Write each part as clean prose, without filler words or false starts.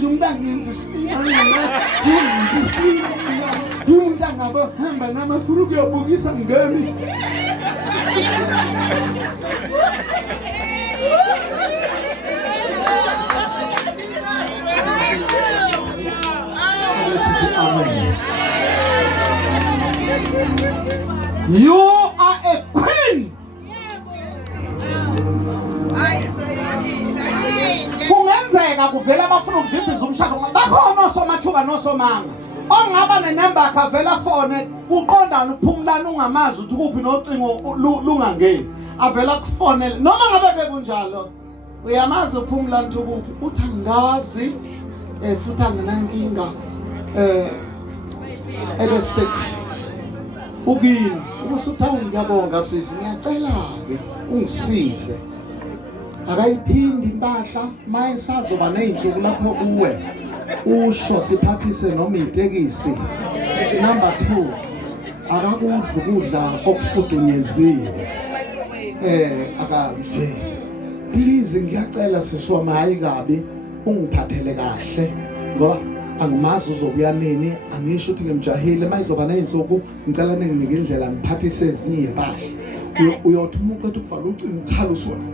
nje umuntu angenza isilima ngenza isilima umuntu angabe hamba namafuna ukuyobukisa ngami Amen. You are a queen. Kungenzeka kuvela abafuna ukuvimbiza umshado bakhona osomathuba nosomanga ongaba nenamba akavela fone uqondana uphumlana ungamazi ukuthi kuphi nocingo lungangeni avela kufonela noma ngabe ke kunjalo uyamazi uphumlana ukuthi uthi angazi futhi anginankinga ebesethi ukini ubusuthawu ngiyabonga sisi ngiyacela ke ungisize akayiphindi impahla maye sazoba nezinsuku lapho kuwe usho siphathise noma itekisi number 2 akakudla ukudla okufudunyeziwe akanje please ngiyacela sisi wami hayi kabi ungiphathele kahle ngoba angimazi uzobuya nini angisho ukuthi ngimjahile mayizoba nezinsuku ngicela ninginike indlela ngiphathise ezinye impahla uyothi umuqethe ukuvala ucingo ukhala usona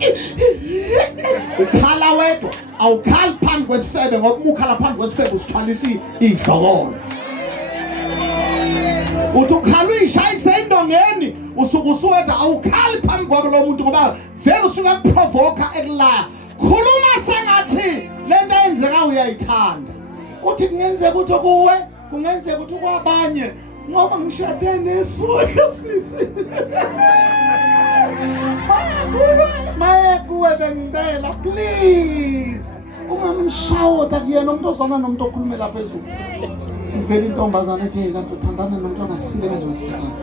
ukhala wedwa awukhali phambi kwesifebe ngoba umukhala phambi kwesifebe usithwalisa idlokolo uthi ukhala uyishayise indongeni usuke usuwetha awukhali phambi kwabo lo muntu ngoba vele usuke akuprovoka ekulaya khuluma sengathi lento eyenzeka uyayithanda uthi kungenzeka ukuthi kuwe kungenzeka ukuthi kwabanye ngoba ngishade nesuka sisi kuwe bengicela please ungamshawota kuyena umuntu ozana nomuntu okhulumela phezulu ivele intombazana ethi kanti uthandana nomuntu angasile kanje wesifazane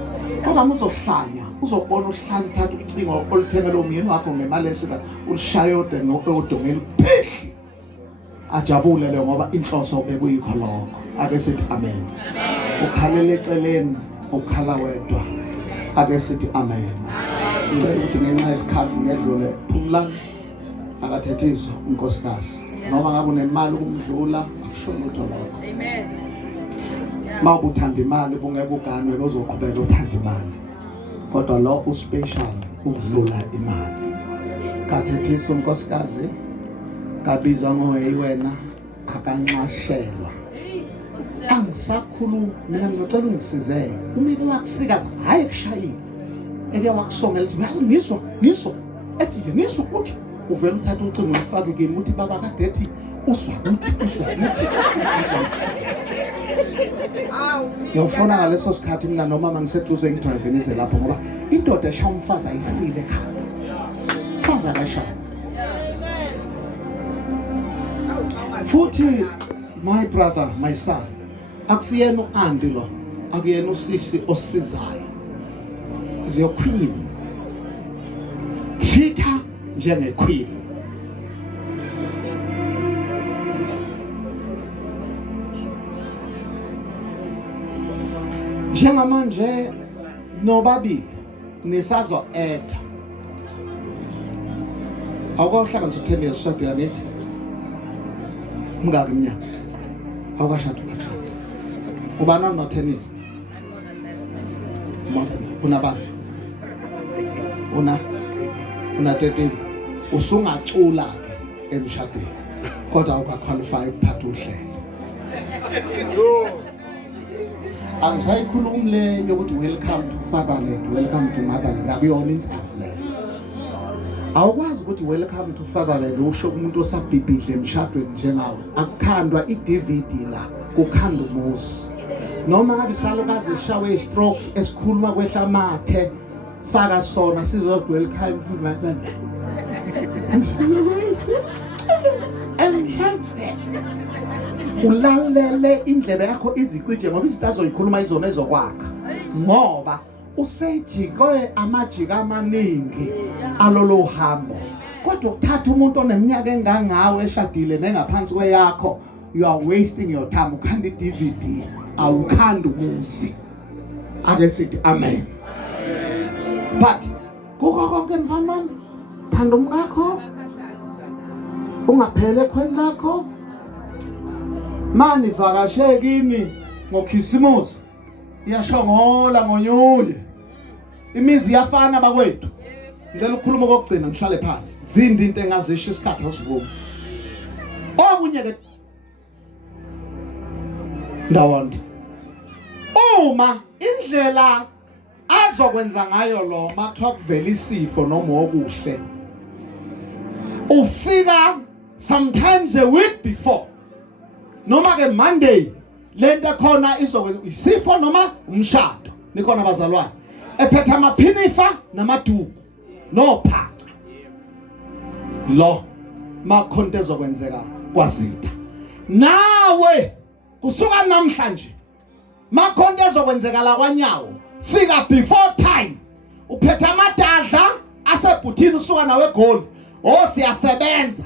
kodwa uzohlanya uzobona uhlanya uthatha ucingo oluthengele umyeni wakho ngemali esika ulishayode ngokudongela phihli ajabule le ngoba inhloso bekuyikho lokho ake sithi amen ukhalele eceleni ukhala wedwa ake sithi amen ngicela ukuthi ngenxa yesikhathi ngedlule phumla akathethiswa unkosikazi noma ngabe unemali ukumdlula akusho lutho lokho amen mawuthanda imali bungeke uganwe bezoqhubeka uthanda imali kodwa lo uspecial ukudlula imali kathethiswa unkosikazi kabizwa ngoyi wena akanxashelwa angisakhuluma mina ngicela ungisizeke umini wakusikaza hayi kushayile eke wakusongela uthi ngiswa ethi nje ngiswa ukuthi uvela uthatha ucingo ufake kimi uthi baba kade ethi uswa ukuthi yofuna ngaleso sikhathi mina nomama ngiseduze ngidrivenise lapho ngoba indoda esha umfazi ayisile ekhaya umfazi akashaya futhi my brother my son akusiyena uAndi lo akuyena usisi osizayo is your queen treat her njenge queen njengamanje nobabili nisazwa etha awukuhlanganisa 10 years shade yabethi mngaki mnyaka awukashada ubana no tennis unabantu una 13 usungacula ke emshadweni kodwa awukaqualify ukuphatha uhlelo angisayikhulumi le ukuthi welcome to fatherland welcome to motherland akuyona insabo le awukwazi ukuthi welcome to fatherland usho umuntu osabhibhidle emshadweni njengawe akukhandwa iDVD la kukhanda umuzi noma ngabe isalukazi ishawe stroke esikhuluma kwehlamathe faka sona sizodwa welcome to motherland ulalele indlebe yakho izicije ngoba izinto azoyikhuluma izona ezokwakha ngoba usejike amajika amaningi alolo hambo kodwa ukuthatha umuntu oneminyaka engangawe eshadile nengaphansi kweyakho you are wasting your time ukhanda iDVD awukhanda umuzi ake sithi amen but kuko konke mfana thanda umkakho ungaphele khona lakho mani vakashe kimi ngoKhisimusi iyashongola ngonyuye imizi yafana bakwethu ngicela ukukhuluma kokugcina ngihlale phansi zindi into engazisho isikhathi asivuma okunye ke ndawonde uma indlela azokwenza ngayo lo mathiwa kuvela isifo noma okuhle ufika sometimes a week before noma ke Monday lento khona izokwenza isifo noma umshado nikhona abazalwane ephethe amaphinifa namaduku nophaca lo makhonto ezokwenzeka kwaZitha nawe kusuka namhlanje makhonto ezokwenzeka la kwaNyawo fika before time uphethe amadadla asebhuthini usuka nawe eGoli siyasebenza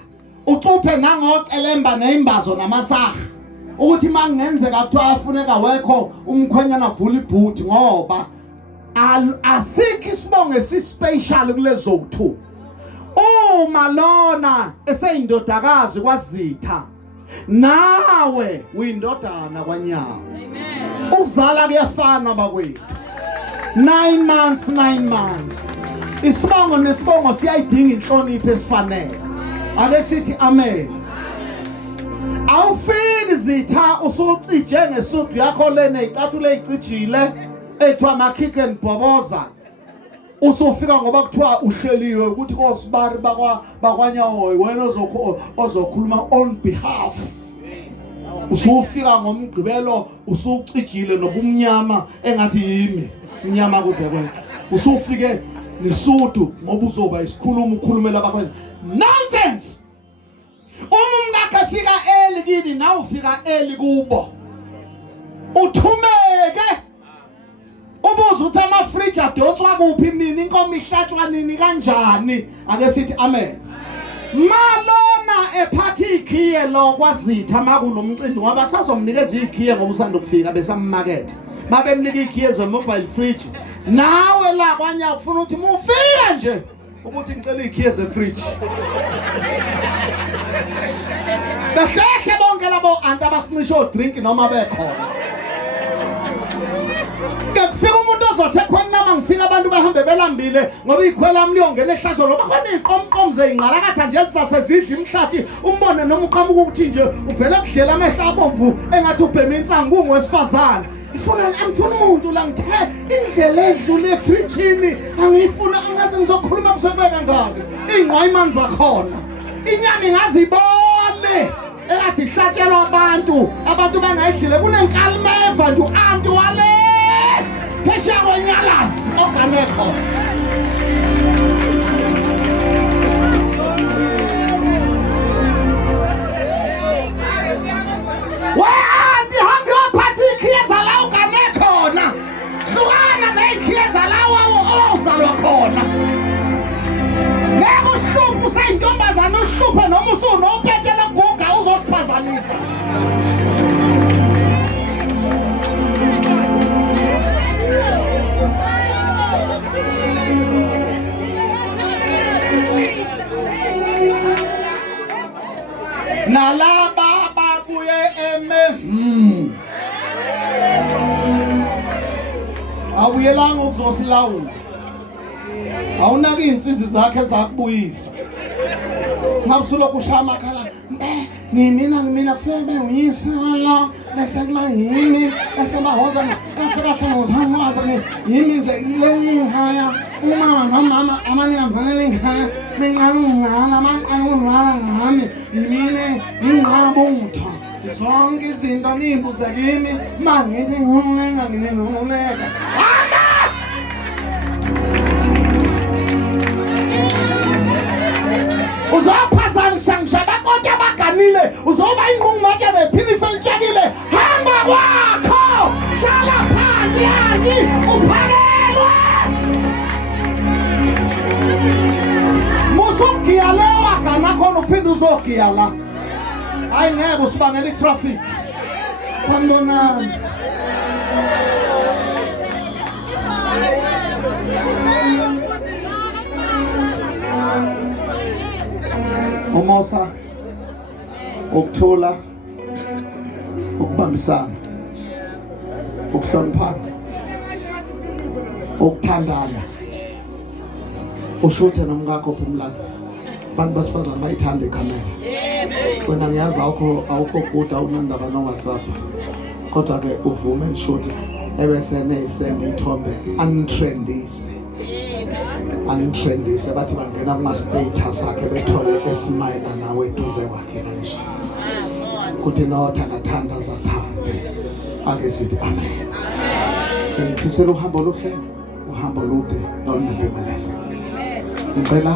ucuphe nangocelemba neimbazo namasaha ukuthi mangenzeka kuthiwa afuneka wekho umkhwenyana avula ibhuthi ngoba asikho isibongo esispecial kulezo ku2 uma lona eseyindodakazi kwaZitha nawe uyindodana kwaNyawo uzala kuyafana bakwethu 9 months isibongo nesibongo siyayidinga inhlonipho esifanele ake sithi amen awufiki Zitha usucije ngesudu yakho lena icathulo ezicijile ethiwa makhike nibhoboza usufika ngoba kuthiwa uhleliwe ukuthi kosibari bakwaNyawo wena ozokhuluma on behalf usufika ngomgqibelo usucijile nobumnyama engathi yimi mnyama kuze kwethu usufike nesudu ngoba uzoba isikhuluma ukhulumela bakho nonsense umngakhe fika eli kini nawe ufika eli kubo uthumeke ubuza uthi amafridge adonswa kuphi nini inkomo ihlatshwa nini kanjani ake sithi amen malona ephathi ikhiye lo kwaZitha makunomcimbi ngoba sazomnikeza ikhiye ngoba usanda ukufika besammarket babemnika ikhiye ze-mobile fridge nawe la kwaNyawo kufuna ukuthi mufika nje ukuthi ngicela ikhiye ze-fridge behle bonke labo anti abasincisha drink noma bekhona kufika umuntu ozothe khona nama ngifika abantu bahambe belambile ngoba ikhwela mliyongena ehlazo loba khona iqomqom zeyinqalakatha nje zisasezidla imhlathi umbone noma uqhamuka ukuthi nje uvela kudlela amehla abomvu engathi ubhema insangu ngowesifazana angifuna umuntu la ngithe indlela edlule efrijini angifuna angaze ngizokhuluma kusebeka ngake ingqayimani zakhona inyama ingazibole engathi ihlatshelwa abantu bangayidlile kunenkalimeva nje uanti wale phesheya kweNyalazi oganekho we-anti hambe uyophatha ikhiye zala uganekhona hlukana ney'khiye zalawawo ozalwa khona ngeke uhluphe usayintombazane uhluphe noma usunopete leguga uzosiphazamisa nalaba babuye awuyelanga ukuzosilawula awunaki iy'nsizi zakhe zakubuyisa ngawusulokhu ushaya amakhala ngimina kufike bengiyisa la besekuma yimi besemahoza esekahle ngozangaza yimi nje lengikhaya umama nomama amaningamfanele ngikhaya bengangala amanqanqala ngami yimine ingqabutha zonke izinto nimbuze kimi mangithi ngumlenga nginenguleka uzophazamisa ngishabakonke abaganile uzoba inqungqatshe bephinifa litshakile hamba kwakho hlala phansi yanti uphakelwe musugiya leyo agana khona uphinde uzogiya la hayi ngeke usibangela itraffic sanibonani umusa ukuthula ukubambisana, ukuhloniphana, ukuthandana, ushuthe nomkakho phumlana. Abantu basifazana bayithanda ikamera. Wena ngiyazi awukho good, awunandaba no-WhatsApp, kodwa ke uvume nishuthe ebese neyisend ithombe untrendise bathi bangena kuma-status akhe bethole esmayila nawe eduze kwakhe kanje. Kuthi nothi angathanda azathanda. Ake sithi amen. Ngifisela uhambo oluhle, uhambo olude nolunempumelelo. Ngicela